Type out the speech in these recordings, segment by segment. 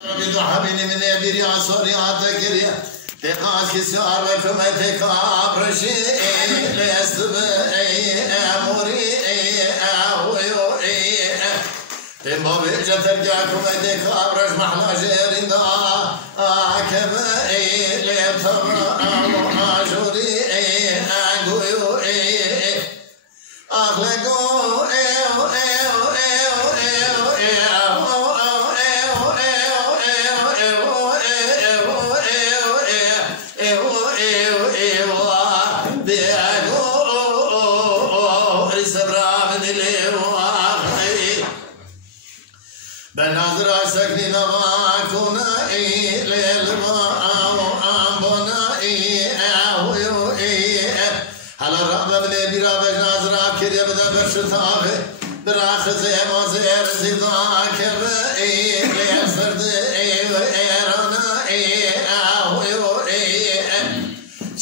بدو حبيني من يبيري عصوري عتكري تقاس كسار وكمتي كابرشي ليستبعي أموري أهويو تنبابي جترجع كمتي كابرش محلا جيرين دا كبعي ليبتبع أجوري أنقويو أخلقو بنظر سكن نواكونا للماء وأنبنا هلا الرب من بيرا بنظر كريم بدا برشتافه براخ زيما زير زيداك ليسرد وإيرانا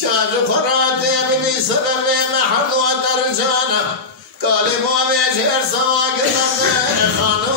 شاج فرات ببي سبب محرد ودرجانا قال ما بيجهر سواك خانو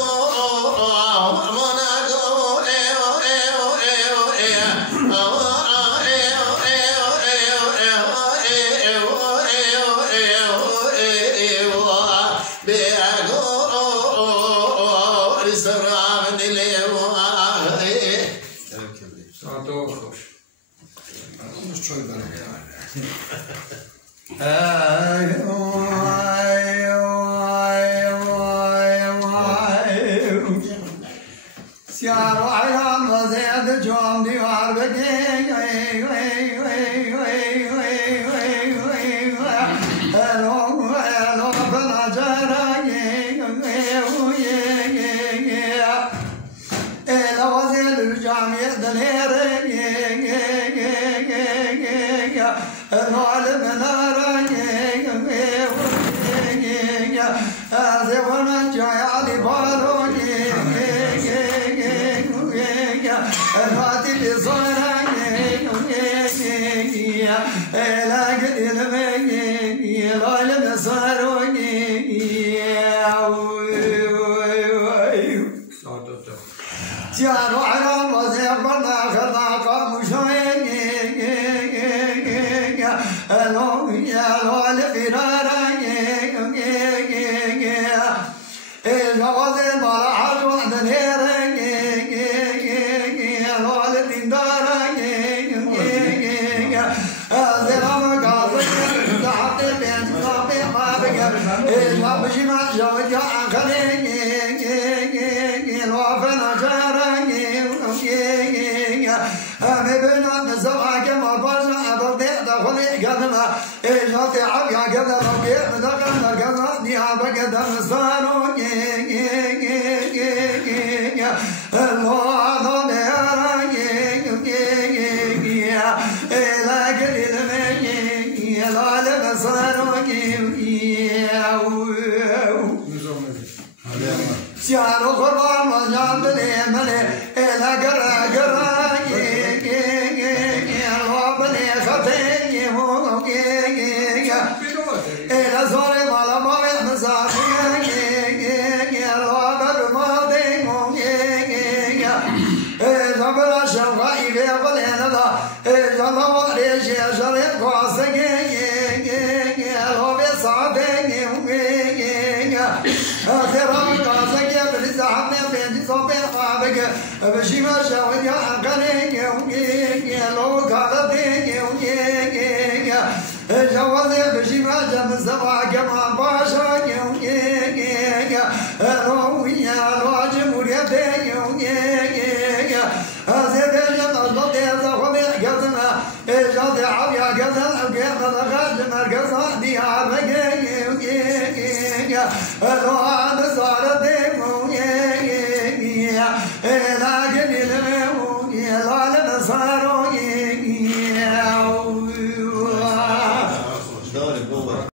صار